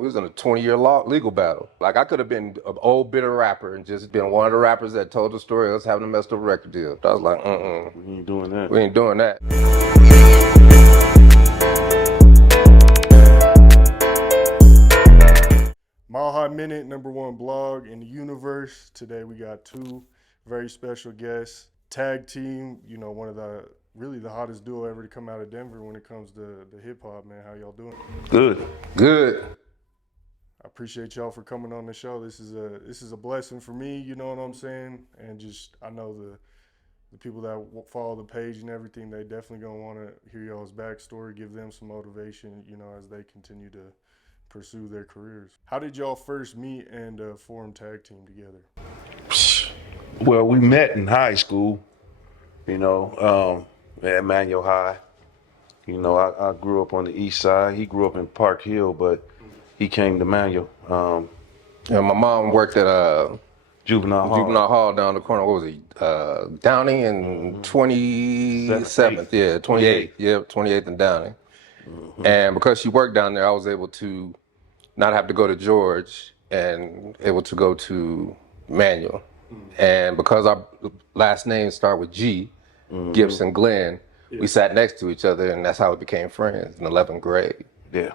We was in a 20-year legal battle. Like, I could have been an old bitter rapper and just been one of the rappers that told the story of us having a messed up record deal. I was like, We ain't doing that. We ain't doing that. Mile High Minute, #1 blog in the universe. Today we got two very special guests. Tag team, you know, one of the hottest duo ever to come out of Denver when it comes to the hip hop, man. How y'all doing? Good. I appreciate y'all for coming on the show. This is a blessing for me, you know what I'm saying? And just, I know the people that follow the page and everything, they definitely gonna want to hear y'all's backstory, give them some motivation, you know, as they continue to pursue their careers. How did y'all first meet and form tag team together? Well, we met in high school, you know, at Manual High. You know, I grew up on the east side. He grew up in Park Hill, but he came to Manual. Yeah, my mom worked at Juvenile Hall down the corner. What was it? Downing and 27th. Yeah, 28th. Yep, 28th and Downing. And because she worked down there, I was able to not have to go to George and able to go to Manual. And because our last names start with G, Gibson, Glenn, we sat next to each other, and that's how we became friends in 11th grade. Yeah.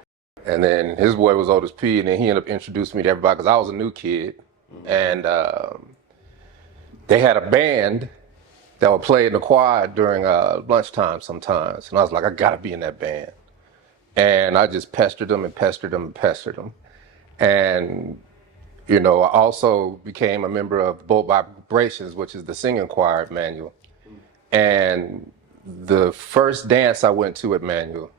And then his boy was old as P, and then he ended up introducing me to everybody because I was a new kid. And they had a band that would play in the quad during lunchtime sometimes. And I was like, I gotta be in that band. And I just pestered them and pestered them and pestered them. And, you know, I also became a member of Bold Vibrations, which is the singing choir at Manual. And the first dance I went to at Manual,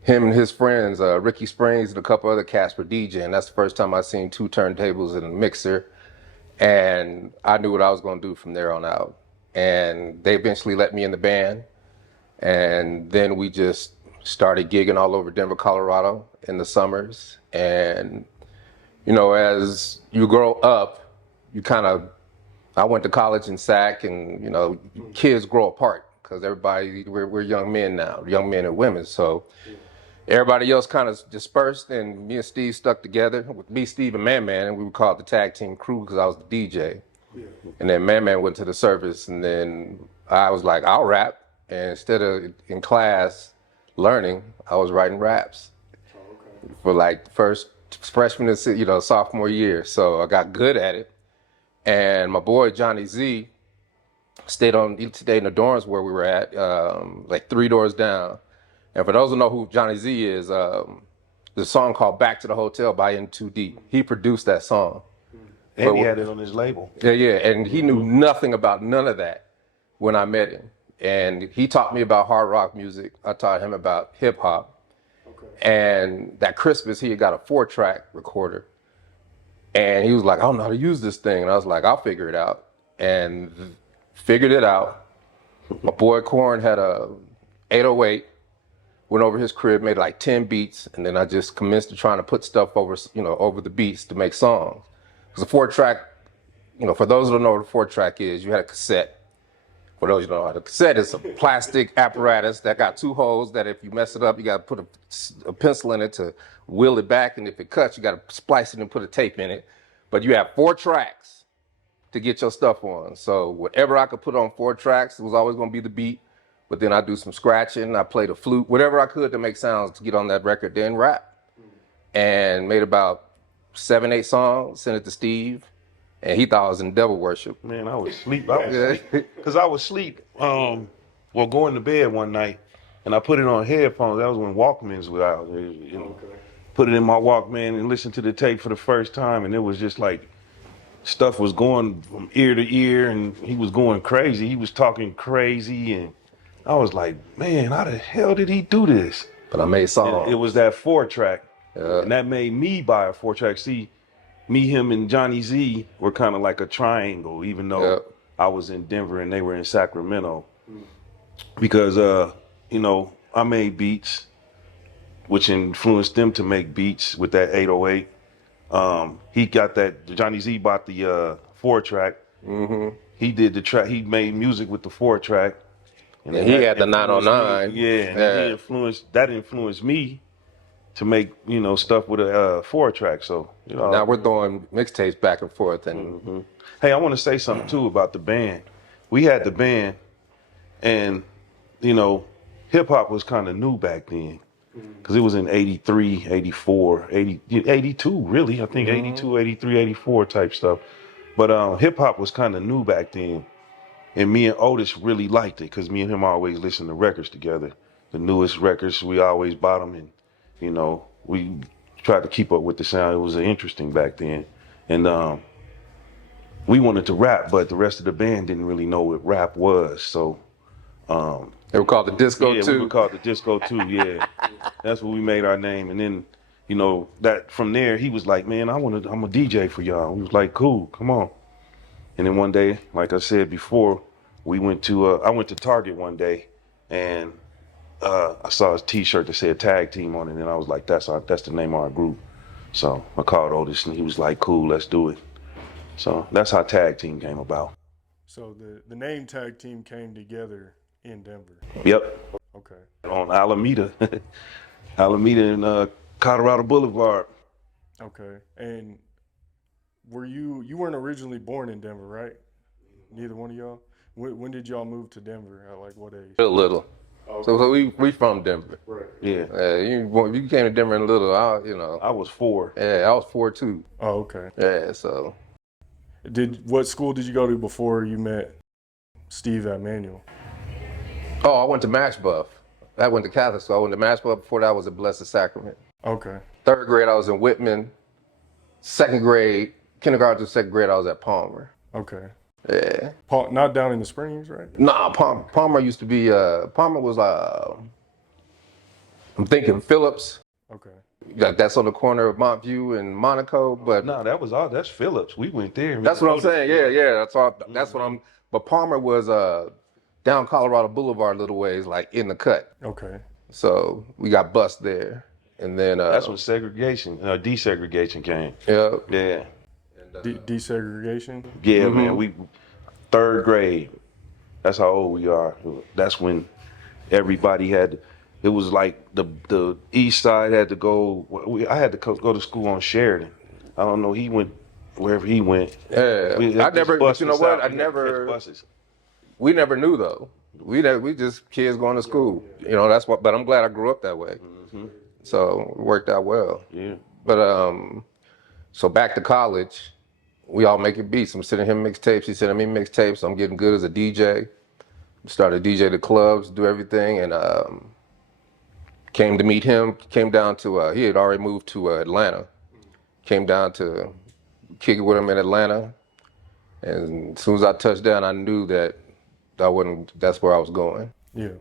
him and his friends, Ricky Springs and a couple other cats were DJing. That's the first time I seen 2 turntables and a mixer. And I knew what I was gonna do from there on out. And they eventually let me in the band. And then we just started gigging all over Denver, Colorado in the summers. And, you know, as you grow up, I went to college in SAC, and, you know, kids grow apart because we're young men now, young men and women. So everybody else kind of dispersed, and me and Steve stuck together. With me, Steve, and Man Man, and we were called the tag team crew because I was the DJ. And then Man Man went to the service, and then I was like, I'll rap. And instead of in class learning, I was writing raps for like first freshman and, you know, sophomore year. So I got good at it. And my boy Johnny Z stayed in the dorms where we were at, like 3 doors down. And for those who know who Johnny Z is, there's a song called Back to the Hotel by N2D. He produced that song. And he had it on his label. Yeah. And he knew nothing about none of that when I met him. And he taught me about hard rock music. I taught him about hip hop. And that Christmas, he had got a 4-track recorder. And he was like, I don't know how to use this thing. And I was like, I'll figure it out. And figured it out. My boy Corn had a 808. Went over his crib, made like 10 beats, and then I just commenced to trying to put stuff over the beats to make songs. Because a 4-track, you know, for those who don't know what a 4-track is, you had a cassette. For those who don't know, the cassette is a plastic apparatus that got 2 holes that if you mess it up, you got to put a pencil in it to wheel it back, and if it cuts, you got to splice it and put a tape in it. But you have 4 tracks to get your stuff on. So whatever I could put on 4 tracks, it was always going to be the beat. But then I do some scratching, I play the flute, whatever I could to make sounds to get on that record, then rap. And made about 7, 8 songs, sent it to Steve, and he thought I was in devil worship. Man, I was asleep. Because I was asleep, going to bed one night, and I put it on headphones. That was when Walkmans were out. You know, put it in my Walkman and listened to the tape for the first time, and it was just like stuff was going from ear to ear, and he was going crazy. He was talking crazy, and I was like, man, how the hell did he do this? But I made songs. It was that 4-track, and that made me buy a 4-track. See, me, him, and Johnny Z were kind of like a triangle, even though I was in Denver and they were in Sacramento. Because, you know, I made beats, which influenced them to make beats with that 808. He got that, Johnny Z bought the 4-track. He did the track, he made music with the 4-track. And he had the 909. That influenced me to make, you know, stuff with a 4-track. So, you know. Now we're throwing mixtapes back and forth. And Hey, I want to say something too about the band. We had the band, and, you know, hip hop was kind of new back then. Because it was in 83, 84, 82, really. I think 82, 83, 84 type stuff. But hip hop was kind of new back then. And me and Otis really liked it because me and him always listened to records together. The newest records, we always bought them, and, you know, we tried to keep up with the sound. It was interesting back then. And we wanted to rap, but the rest of the band didn't really know what rap was. So they were called the Disco yeah, 2. we were called the Disco 2, yeah. That's what we made our name. And then, you know, that from there, he was like, man, I'm a DJ for y'all. We was like, cool, come on. And then one day, like I said before, we went to I went to Target one day, and I saw a T-shirt that said Tag Team on it, and I was like, that's the name of our group. So I called Otis, and he was like, cool, let's do it. So that's how Tag Team came about. So the name Tag Team came together in Denver. Yep. Okay. On Alameda, Alameda and Colorado Boulevard. Okay. And were you weren't originally born in Denver, right? Neither one of y'all. When did y'all move to Denver? At like what age? Little. Okay. So we from Denver. Right. Yeah. You came to Denver in little. You know. I was 4. Yeah, I was 4 too. Oh, okay. Yeah, so. What school did you go to before you met Steve at Manual? Oh, I went to Matchbuff. I went to Catholic school. I went to Matchbuff. Before that, I was at Blessed Sacrament. Okay. 3rd grade, I was in Whitman. 2nd grade, kindergarten to 2nd grade, I was at Palmer. Okay. Yeah. Not down in the Springs, right? Nah, Palmer used to be. Palmer was. I'm thinking Phillips. Okay. That's on the corner of Montview and Monaco, but No, that's Phillips. We went there. that's what I'm saying. Yeah. That's all. That's what I'm. But Palmer was down Colorado Boulevard a little ways, like in the cut. Okay. So we got bused there, and then That's when desegregation came. Yeah. Yeah. Desegregation. Yeah, man. We 3rd grade. That's how old we are. That's when everybody had. It was like the east side had to go. I had to go to school on Sheridan. I don't know. He went wherever he went. Yeah. I never. But you know what? I never. Buses. We never knew though. We just kids going to school. You know, that's what. But I'm glad I grew up that way. So it worked out well. Yeah. But so back to college, we all making beats. I'm sending him mixtapes. He's sending me mixtapes. I'm getting good as a DJ. Started DJ the clubs, do everything, and came to meet him. Came down to he had already moved to Atlanta. Came down to kick it with him in Atlanta, and as soon as I touched down, I knew that that's where I was going. Yeah.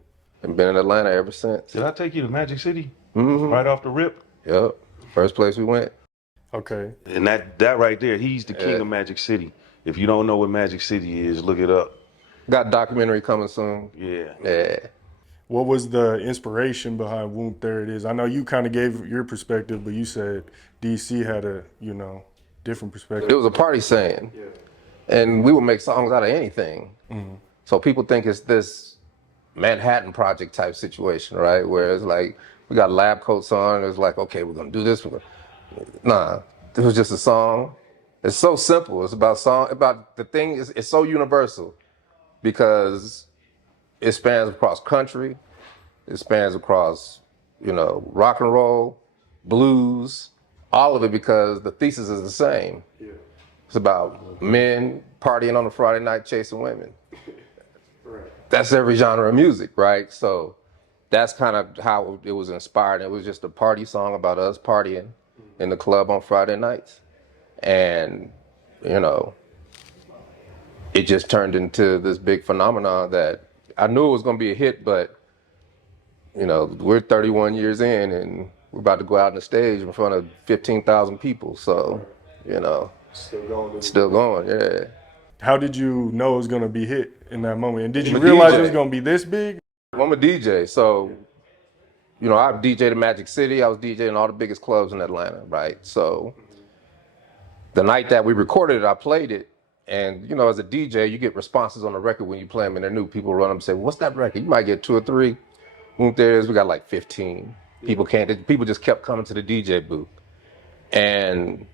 And been in Atlanta ever since. Did I take you to Magic City? Right off the rip? Yep. First place we went. Okay. And that right there, he's the king of Magic City. If you don't know what Magic City is, look it up. Got a documentary coming soon. Yeah. Yeah. What was the inspiration behind Whoomp? There It Is. I know you kind of gave your perspective, but you said DC had a, different perspective. It was a party saying. Yeah. And we would make songs out of anything. So people think it's this Manhattan Project type situation, right? Where it's like, we got lab coats on, it's like, okay, we're gonna do this. Nah, it was just a song. It's so simple. It's about the thing, it's so universal because it spans across country, it spans across, rock and roll, blues, all of it because the thesis is the same. Yeah. It's about men partying on a Friday night chasing women. Right. That's every genre of music, right? So that's kind of how it was inspired. It was just a party song about us partying in the club on Friday nights. And, it just turned into this big phenomenon that I knew it was going to be a hit, but, we're 31 years in and we're about to go out on the stage in front of 15,000 people. So, Still going, yeah. How did you know it was going to be hit in that moment? And did you realize it was going to be this big? I'm a DJ, so, I DJed in Magic City. I was DJing all the biggest clubs in Atlanta, right? So the night that we recorded it, I played it. And, as a DJ, you get responses on the record when you play them and they're new. People run up and say, what's that record? You might get 2 or 3. Whoomp, there it is. We got like 15. People just kept coming to the DJ booth, and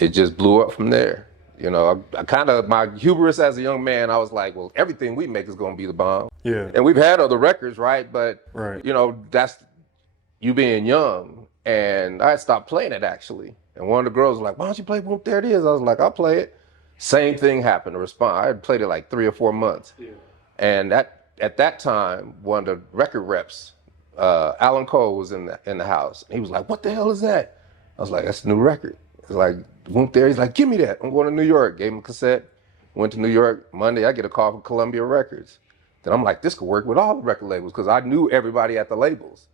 it just blew up from there. You know, I kind of, my hubris as a young man, I was like, well, everything we make is going to be the bomb. Yeah. And we've had other records, right? But, Right. you know, that's you being young. And I had stopped playing it, actually. And one of the girls was like, why don't you play Whoomp? There it is. I was like, I'll play it. Same thing happened to respond. I had played it like 3 or 4 months. Yeah. And at that time, one of the record reps, Alan Cole, was in the house. He was like, what the hell is that? I was like, that's a new record. It's like, Whoomp there. He's like, give me that. I'm going to New York. Gave him a cassette. Went to New York. Monday, I get a call from Columbia Records. Then I'm like, this could work with all the record labels, because I knew everybody at the labels.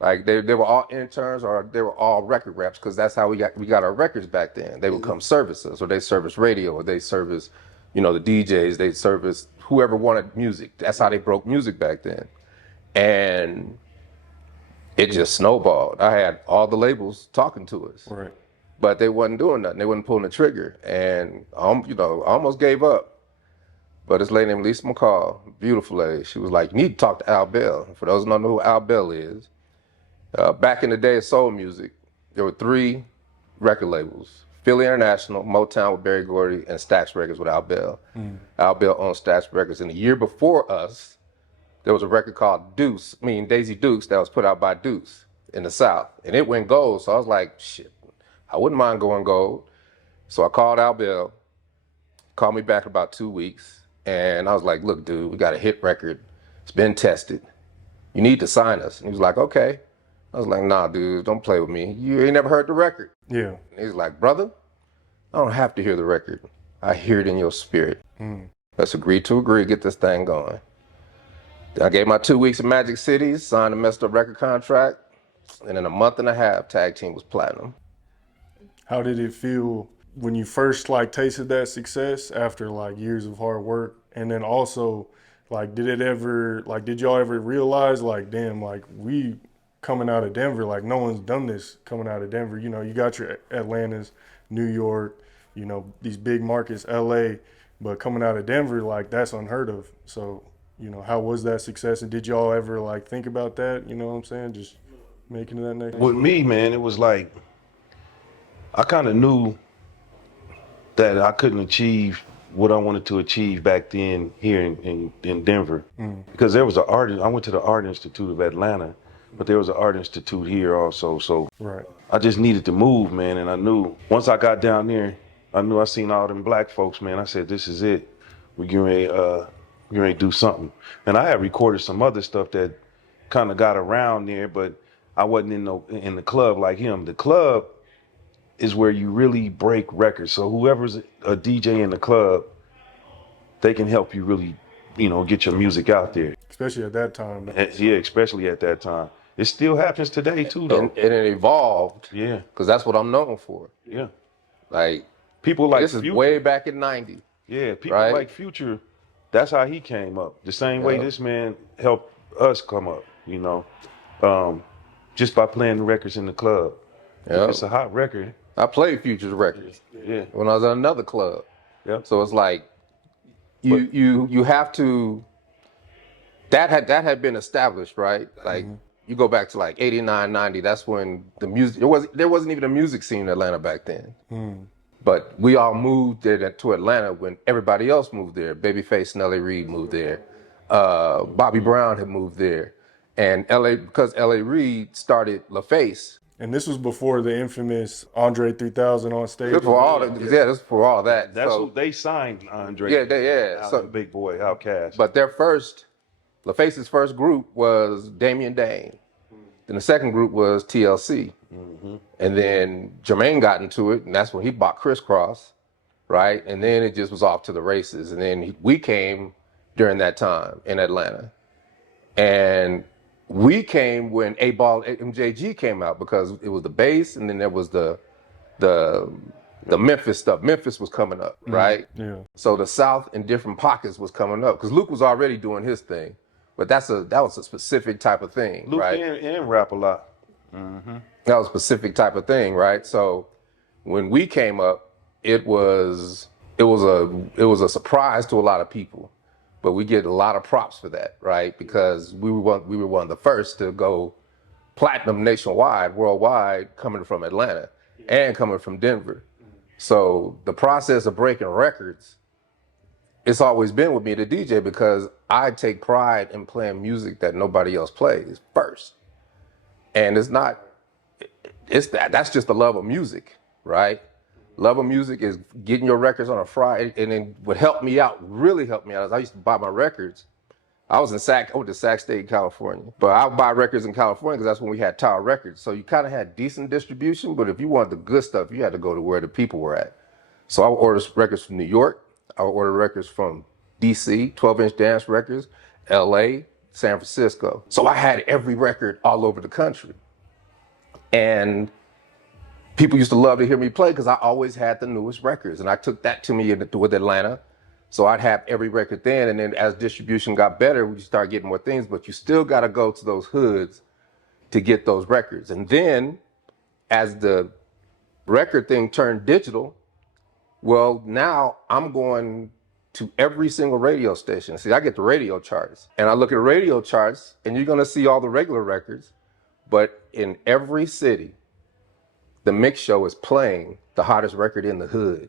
Like they were all interns, or they were all record reps, because that's how we got our records back then. They would come service us, or they service radio, or they service, you know, the DJs. They service whoever wanted music. That's how they broke music back then. And it just snowballed. I had all the labels talking to us. Right. But they wasn't doing nothing. They wasn't pulling the trigger. And, you know, I almost gave up. But this lady named Lisa McCall, beautiful lady, she was like, you need to talk to Al Bell. For those who don't know who Al Bell is, back in the day of soul music, there were 3 record labels: Philly International, Motown with Berry Gordy, and Stax Records with Al Bell. Al Bell owned Stax Records. And the year before us, there was a record called Daisy Dukes, that was put out by Deuce in the South. And it went gold. So I was like, shit, I wouldn't mind going gold. So I called Al Bell, called me back in about 2 weeks. And I was like, look, dude, we got a hit record. It's been tested. You need to sign us. And he was like, okay. I was like, nah, dude, don't play with me. You ain't never heard the record. Yeah. And he's like, brother, I don't have to hear the record. I hear it in your spirit. Let's agree to agree, get this thing going. Then I gave my 2 weeks in Magic City, signed a messed up record contract. And in a month and a half, Tag Team was platinum. How did it feel when you first like tasted that success after like years of hard work? And then also, like, did y'all ever realize, like, damn, like, we coming out of Denver, like, no one's done this coming out of Denver. You know, you got your Atlantas, New York, you know, these big markets, LA, but coming out of Denver, like, that's unheard of. So, you know, how was that success? And did y'all ever like think about that? You know what I'm saying? Just making that next. With me, man, it was like, I kind of knew that I couldn't achieve what I wanted to achieve back then here in Denver. Because there was an art, I went to the Art Institute of Atlanta, but there was an art institute here also. So Right. I just needed to move, man. And I knew once I got down there, I seen all them black folks, man. I said, this is it. We're getting ready to do something. And I had recorded some other stuff that kind of got around there, but I wasn't in the club like him. The club is where you really break records. So whoever's a DJ in the club, they can help you really, you know, get your music out there. Especially at that time. Yeah, especially at that time. It still happens today too, though. And it evolved. Yeah. Because that's what I'm known for. Yeah. Like, People like this is Future. way back in 90. Yeah, people right? like Future, that's how he came up. The same way Yeah. this man helped us come up, you know, just by playing the records in the club. Yeah. If it's a hot record. I played Future's records Yeah. when I was at another club. Yeah. So it's like you have to. That had been established, right? Like you go back to like 89, 90. That's when the music. There wasn't even a music scene in Atlanta back then. But we all moved there to Atlanta when everybody else moved there. Babyface and L.A. Reid moved there. Bobby Brown had moved there, and because L.A. Reid started LaFace. And this was before the infamous Andre 3000 on stage. This for all this for all that. That's so, who they signed Andre. Yeah. So Big Boy, Outkast. But LaFace's first group was Damian Dane. Then the second group was TLC. And then Jermaine got into it, and that's when he bought Crisscross, right? And then it just was off to the races. And then we came during that time in Atlanta. And we came when A-Ball MJG came out, because it was the bass, and then there was the Memphis stuff. Memphis was coming up, right? Yeah. So the South in different pockets was coming up, because Luke was already doing his thing, but that was a specific type of thing, Luke right? and rap a lot. That was a specific type of thing, right? So when we came up, it was a surprise to a lot of people. But we get a lot of props for that, right? Because we were one of the first to go platinum nationwide, worldwide, coming from Atlanta and coming from Denver. So the process of breaking records, it's always been with me to DJ because I take pride in playing music that nobody else plays first. And that's just the love of music, right? Love of music is getting your records on a Friday, and then what helped me out, really helped me out, is I used to buy my records. I went to Sac State, California, but I would buy records in California because that's when we had Tower Records. So you kind of had decent distribution, but if you wanted the good stuff, you had to go to where the people were at. So I would order records from New York. I would order records from DC, 12-inch dance records, LA, San Francisco. So I had every record all over the country. And people used to love to hear me play because I always had the newest records. And I took that to me with Atlanta. So I'd have every record then. And then as distribution got better, we start getting more things. But you still got to go to those hoods to get those records. And then as the record thing turned digital, well, now I'm going to every single radio station. See, I get the radio charts. And I look at the radio charts, and you're going to see all the regular records. But in every city, the mix show is playing the hottest record in the hood.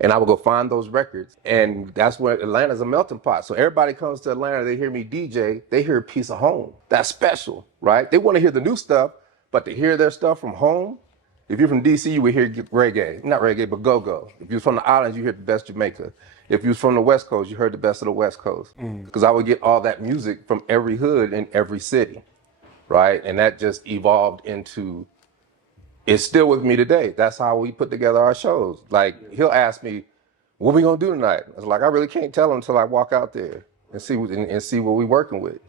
And I will go find those records. And that's where Atlanta's a melting pot. So everybody comes to Atlanta, they hear me DJ, they hear a piece of home. That's special, right? They want to hear the new stuff, but to hear their stuff from home, if you're from DC, you would hear reggae. Not reggae, but go-go. If you're from the islands, you hear the best Jamaica. If you're from the West Coast, you heard the best of the West Coast. Because I would get all that music from every hood in every city, right? And that just evolved into, it's still with me today. That's how we put together our shows. Like, he'll ask me, what we gonna do tonight? I was like, I really can't tell him until I walk out there and see what we're working with,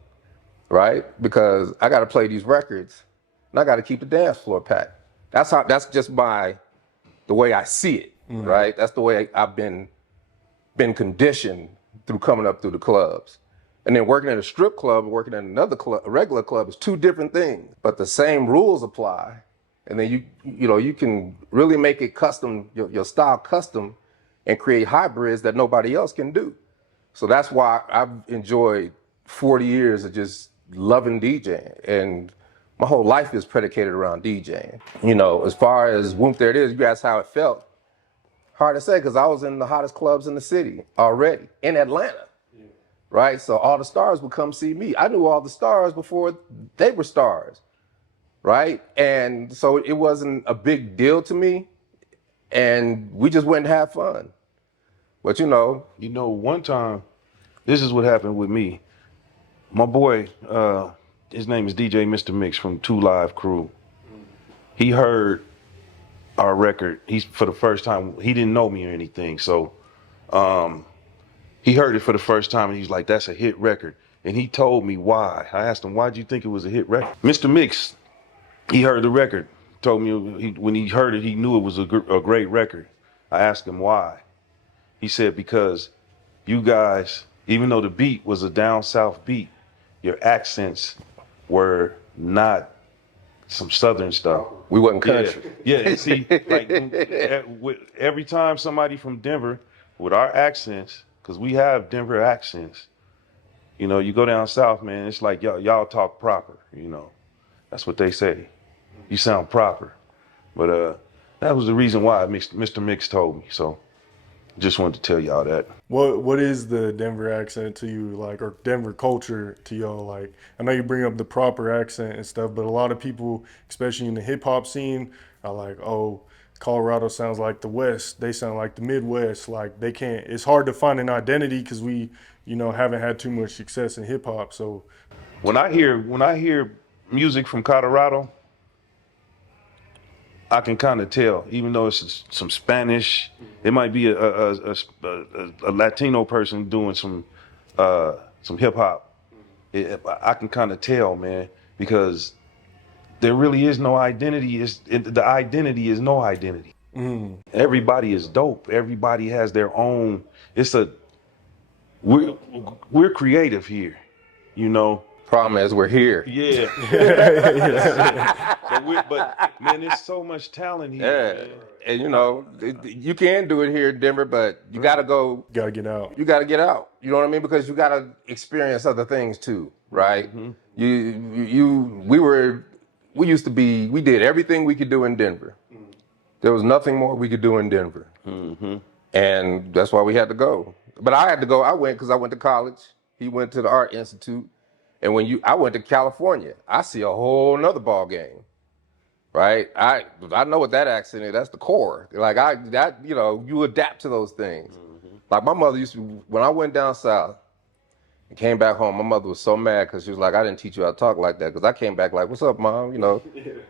right? Because I gotta play these records and I gotta keep the dance floor packed. That's just the way I see it, right? That's the way I've been conditioned through coming up through the clubs. And then working at a strip club and working at another club, a regular club, is two different things, but the same rules apply. And then you can really make it custom, your style custom, and create hybrids that nobody else can do. So that's why I've enjoyed 40 years of just loving DJing. And my whole life is predicated around DJing. As far as Whoomp, there it is, you asked how it felt. Hard to say, because I was in the hottest clubs in the city already, in Atlanta, right? So all the stars would come see me. I knew all the stars before they were stars, right? And so it wasn't a big deal to me, and we just went and had fun. But one time, this is what happened with me. My boy, his name is DJ Mr. Mix from 2 Live Crew. He heard our record. For the first time, he didn't know me or anything. So he heard it for the first time and he's like, that's a hit record. And he told me why. I asked him, why do you think it was a hit record? Mr. Mix, he heard the record, told me when he heard it, he knew it was a great record. I asked him why. He said, because you guys, even though the beat was a down south beat, your accents were not some southern stuff. We wasn't country. Yeah, see, like every time somebody from Denver with our accents, because we have Denver accents, you go down south, man, it's like y'all talk proper, That's what they say. You sound proper. But that was the reason why Mr. Mix told me, so just wanted to tell y'all that. What is the Denver accent to you, like, or Denver culture to y'all? Like, I know you bring up the proper accent and stuff, but a lot of people, especially in the hip hop scene, are like, oh, Colorado sounds like the West. They sound like the Midwest. Like, they can't. It's hard to find an identity because we, haven't had too much success in hip hop. So, when I hear music from Colorado, I can kind of tell, even though it's some Spanish, it might be a Latino person doing some hip hop. I can kind of tell, man, because there really is no identity. The identity is no identity. Everybody is dope. Everybody has their own. We're creative here, Problem is, we're here. Yeah. but man, there's so much talent here. Yeah. And you can do it here in Denver, but you gotta go. Gotta get out. You gotta get out. You know what I mean? Because you gotta experience other things too, right? We were we did everything we could do in Denver. There was nothing more we could do in Denver. And that's why we had to go. But I had to go. I went because I went to college. He went to the Art Institute. And I went to California, I see a whole nother ball game, right? I know what that accent is. That's the core. Like you adapt to those things. Like my mother used to, when I went down south and came back home, my mother was so mad because she was like, I didn't teach you how to talk like that. Because I came back like, what's up, Mom?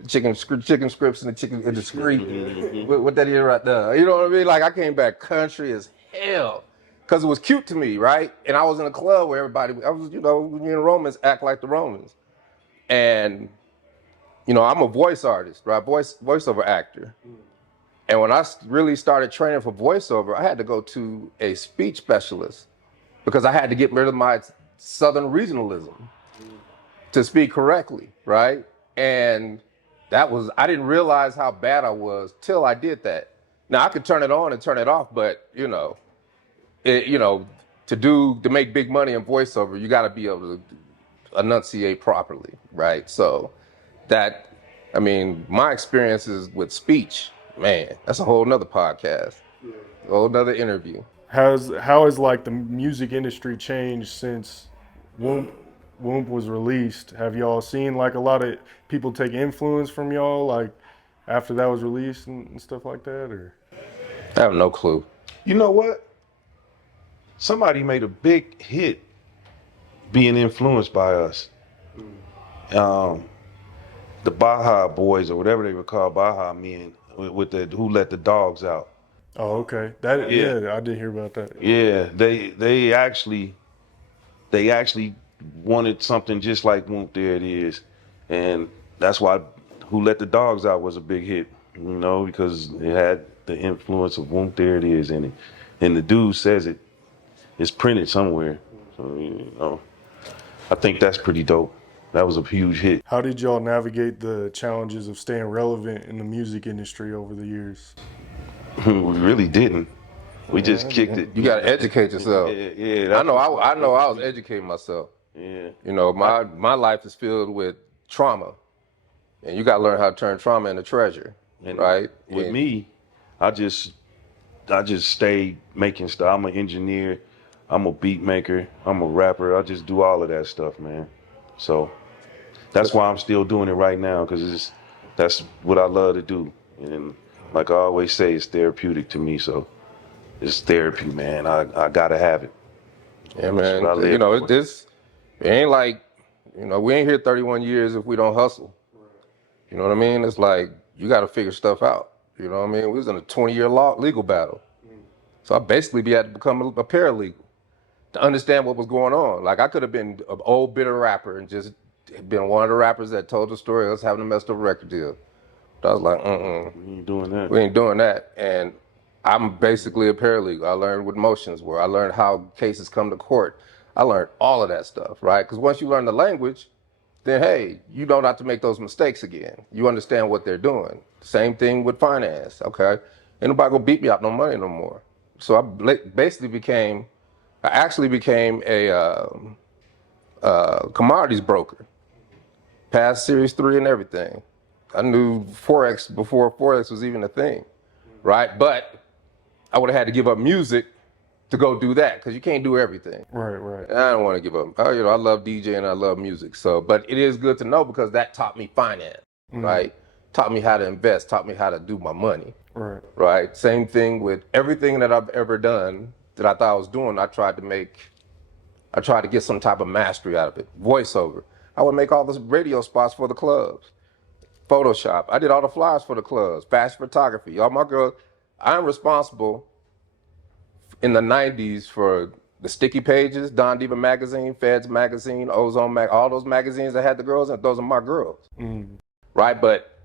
Chicken scripts and the discreet. What that is right there. You know what I mean? Like I came back country as hell. Because it was cute to me, right? And I was in a club where when you're in Romans, act like the Romans. And, I'm a voice artist, right? Voiceover actor. And when I really started training for voiceover, I had to go to a speech specialist because I had to get rid of my Southern regionalism to speak correctly, right? And I didn't realize how bad I was till I did that. Now, I could turn it on and turn it off, but, to make big money in voiceover, you got to be able to enunciate properly, right? So my experiences with speech, man, that's a whole nother podcast, a whole nother interview. How has like the music industry changed since Whoomp was released? Have y'all seen like a lot of people take influence from y'all, like after that was released and stuff like that, or? I have no clue. You know what? Somebody made a big hit being influenced by us. The Baja Boys, or whatever they were called, Baja Men, with the Who Let the Dogs Out. Oh, okay. Yeah, I did hear about that. Yeah, they actually wanted something just like Whoomp There It Is. And that's why Who Let the Dogs Out was a big hit, because it had the influence of Whoomp There It Is in it. And the dude says it's printed somewhere. So, I think that's pretty dope. That was a huge hit. How did y'all navigate the challenges of staying relevant in the music industry over the years? We really didn't. We just kicked it. You got to educate yourself. Yeah. I know I was educating myself. Yeah. My life is filled with trauma. And you got to learn how to turn trauma into treasure, right? With me, I just stay making stuff. I'm an engineer. I'm a beat maker. I'm a rapper. I just do all of that stuff, man. So that's why I'm still doing it right now, because that's what I love to do. And like I always say, it's therapeutic to me. So it's therapy, man. I gotta have it. Yeah, man. It ain't like, we ain't here 31 years if we don't hustle. You know what I mean? It's like, you got to figure stuff out. You know what I mean? We was in a 20-year legal battle. So I basically had to become a paralegal to understand what was going on. Like I could have been an old bitter rapper and just been one of the rappers that told the story of us having a messed up record deal. But I was like, We ain't doing that. We ain't doing that. And I'm basically a paralegal. I learned what motions were. I learned how cases come to court. I learned all of that stuff, right? Because once you learn the language, then hey, you don't have to make those mistakes again. You understand what they're doing. Same thing with finance, okay? Ain't nobody gonna beat me out no money no more. So I actually became a commodities broker, past Series 3 and everything. I knew Forex before Forex was even a thing, right? But I would have had to give up music to go do that, because you can't do everything. Right. I don't want to give up. I love DJing, I love music. So, but it is good to know, because that taught me finance, right? Taught me how to invest, taught me how to do my money. Right. Same thing with everything that I've ever done that I thought I was doing. I tried to get some type of mastery out of it. Voiceover. I would make all the radio spots for the clubs. Photoshop. I did all the flyers for the clubs. Fashion photography. All my girls. I'm responsible in the 90s for the sticky pages, Don Diva magazine, Feds magazine, Ozone mag, all those magazines that had the girls, and those are my girls. Right? But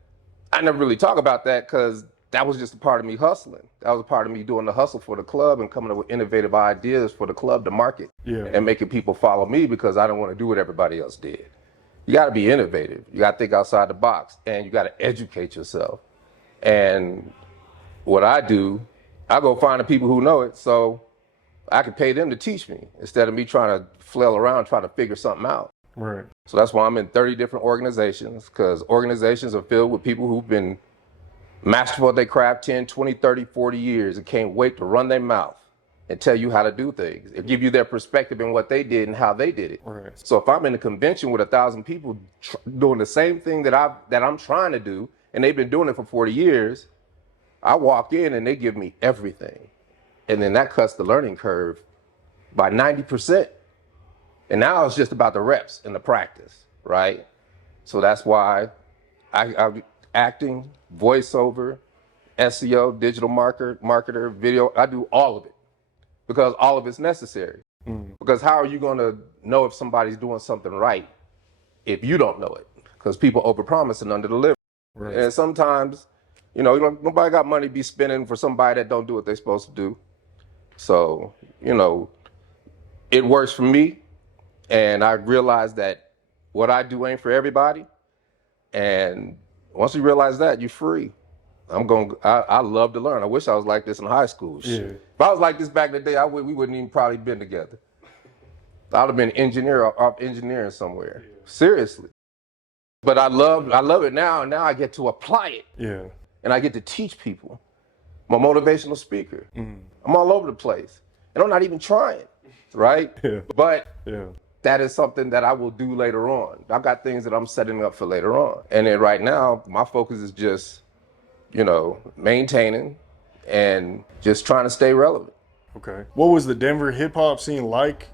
I never really talk about that, because that was just a part of me hustling. That was a part of me doing the hustle for the club and coming up with innovative ideas for the club to market and making people follow me, because I don't want to do what everybody else did. You got to be innovative. You got to think outside the box, and you got to educate yourself. And what I do, I go find the people who know it, so I can pay them to teach me instead of me trying to flail around trying to figure something out. Right. So that's why I'm in 30 different organizations, because organizations are filled with people who've been masterful at their craft 10, 20, 30, 40 years and can't wait to run their mouth and tell you how to do things and give you their perspective in what they did and how they did it. Right. So if I'm in a convention with 1,000 people doing the same thing that I'm trying to do, and they've been doing it for 40 years, I walk in and they give me everything. And then that cuts the learning curve by 90%. And now it's just about the reps and the practice, right? So that's why I acting, voiceover, SEO, digital marketer, video, I do all of it because all of it's necessary. Because how are you going to know if somebody's doing something right if you don't know it? Because people overpromise and underdeliver. Right. And sometimes, nobody got money to be spending for somebody that don't do what they're supposed to do. So, it works for me. And I realized that what I do ain't for everybody. And once you realize that, you're free. I love to learn. I wish I was like this in high school. Yeah. If I was like this back in the day, we wouldn't even probably been together. I'd have been engineering somewhere. Yeah. Seriously. But I love it now, and now I get to apply it. Yeah. And I get to teach people. I'm a motivational speaker. I'm all over the place. And I'm not even trying, right? Yeah. But that is something that I will do later on. I've got things that I'm setting up for later on. And then right now, my focus is just, maintaining and just trying to stay relevant. Okay. What was the Denver hip hop scene like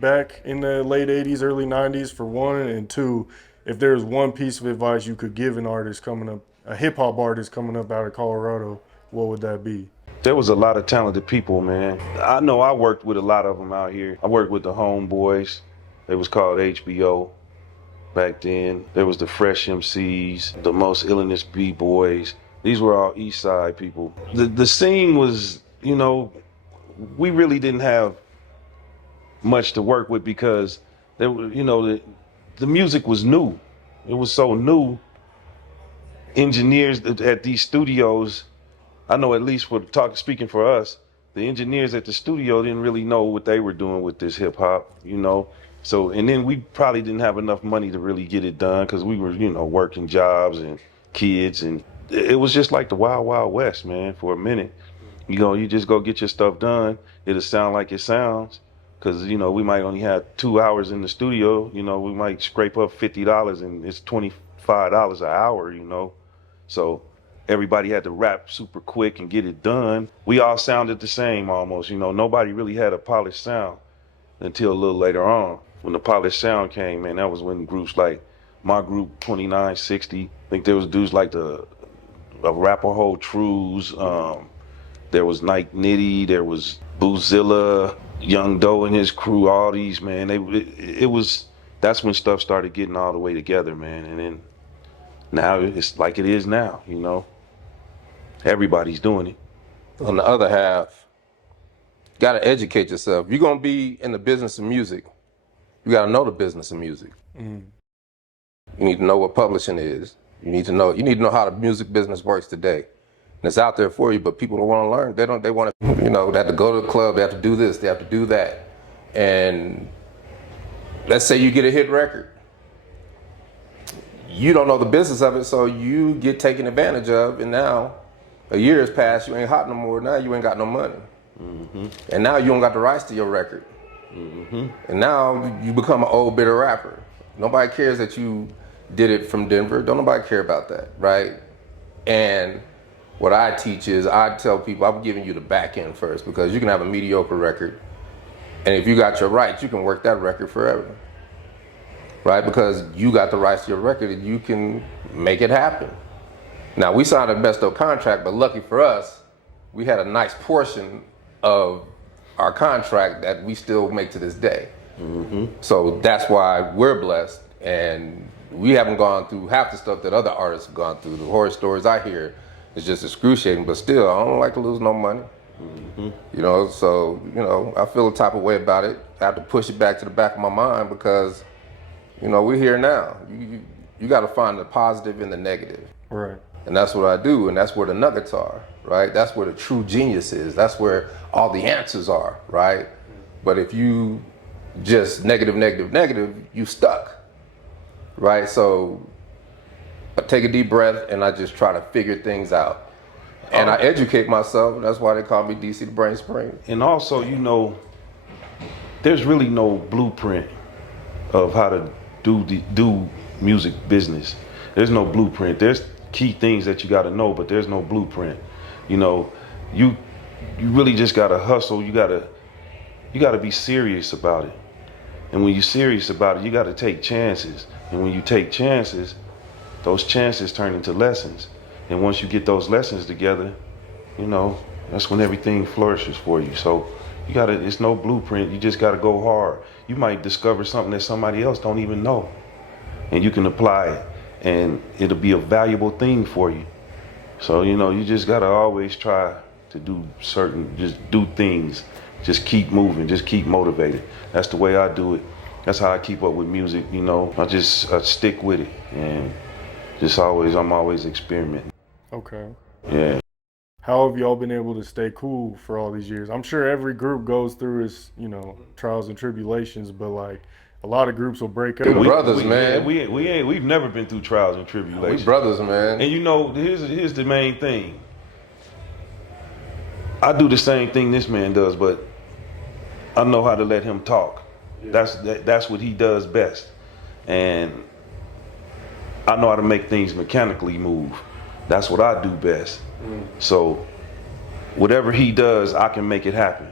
back in the late 80s, early 90s, for one? And two, if there's one piece of advice you could give an artist coming up, a hip hop artist coming up out of Colorado, what would that be? There was a lot of talented people, man. I know I worked with a lot of them out here. I worked with the Homeboys. They was called HBO back then. There was the Fresh MCs, the Most Illness B-Boys. These were all East Side people. The scene was, we really didn't have much to work with because there were, the music was new. It was so new. Engineers at these studios, I know at least speaking for us, the engineers at the studio didn't really know what they were doing with this hip hop, So, and then we probably didn't have enough money to really get it done because we were, working jobs and kids, and it was just like the Wild Wild West, man, for a minute. You just go get your stuff done. It'll sound like it sounds because, we might only have 2 hours in the studio. We might scrape up $50 and it's $25 an hour, So everybody had to rap super quick and get it done. We all sounded the same almost, Nobody really had a polished sound until a little later on. When the polished sound came, man, that was when groups like my group, 2960, I think there was dudes like the Arapaho Trues, there was Nike Nitty, there was Boozilla, Young Doe and his crew, all these, man, that's when stuff started getting all the way together, man. And then now it's like it is now, Everybody's doing it. On the other half, you gotta educate yourself. If you're gonna be in the business of music, you gotta know the business of music. You need to know what publishing is. You need to know how the music business works today. And it's out there for you, but people don't want to learn. They want to, they have to go to the club, they have to do this, they have to do that. And let's say you get a hit record. You don't know the business of it, so you get taken advantage of, and now a year has passed, you ain't hot no more, now you ain't got no money. And now you don't got the rights to your record. And now you become an old bitter rapper. Nobody cares that you did it from Denver. Don't nobody care about that, right? And what I teach is I tell people I'm giving you the back end first, because you can have a mediocre record, and if you got your rights, you can work that record forever, right? Because you got the rights to your record and you can make it happen. Now, we signed a best of contract, but lucky for us, we had a nice portion of our contract that we still make to this day. So that's why we're blessed, and we haven't gone through half the stuff that other artists have gone through. The horror stories I hear is just excruciating, but still, I don't like to lose no money. So, I feel a type of way about it. I have to push it back to the back of my mind because, we're here now. You got to find the positive in the negative. Right. And that's what I do, and that's where the nuggets are, right? That's where the true genius is. That's where all the answers are, right? But if you just negative, you stuck. right? So I take a deep breath and I just try to figure things out. And I educate myself. That's why they call me DC the Brain Spring. And also, you know, there's really no blueprint of how to do music business. There's no blueprint. There's key things that you got to know, but there's no blueprint. You know, you really just got to hustle. You got to be serious about it. And when you're serious about it, you got to take chances. And when you take chances, those chances turn into lessons. And once you get those lessons together, you know, that's when everything flourishes for you. So it's no blueprint. You just got to go hard. You might discover something that somebody else don't even know. And you can apply it. And it'll be a valuable thing for you. So, you know, you just got to always try to just do things. Just keep moving, just keep motivated. That's the way I do it. That's how I keep up with music, you know. I stick with it and I'm always experimenting. Okay. Yeah. How have y'all been able to stay cool for all these years? I'm sure every group goes through its, you know, trials and tribulations, but like a lot of groups will break up. We brothers, man. We've never been through trials and tribulations. We brothers, man. And you know, here's the main thing. I do the same thing this man does, but I know how to let him talk. That's what he does best. And I know how to make things mechanically move. That's what I do best. So whatever he does, I can make it happen.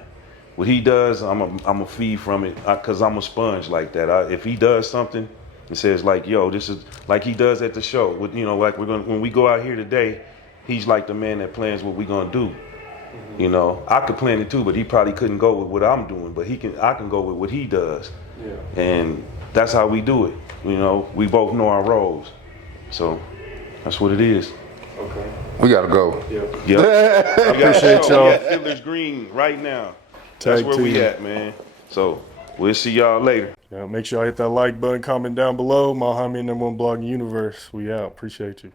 What he does, I'm a feed from it, because I'm a sponge like that. If he does something and says like, yo, this is like he does at the show. You know, like when we go out here today, he's like the man that plans what we're gonna do. You know, I could plan it too, but he probably couldn't go with what I'm doing. But I can go with what he does. Yeah. And that's how we do it. You know, we both know our roles. So that's what it is. Okay. We gotta go. Yep. I appreciate y'all. Fiddler's Green right now. Tag That's where we team. at, man. So we'll see y'all later. Yeah, make sure y'all hit that like button, comment down below. Muhammad, #1 blog in the universe. We out. Appreciate you.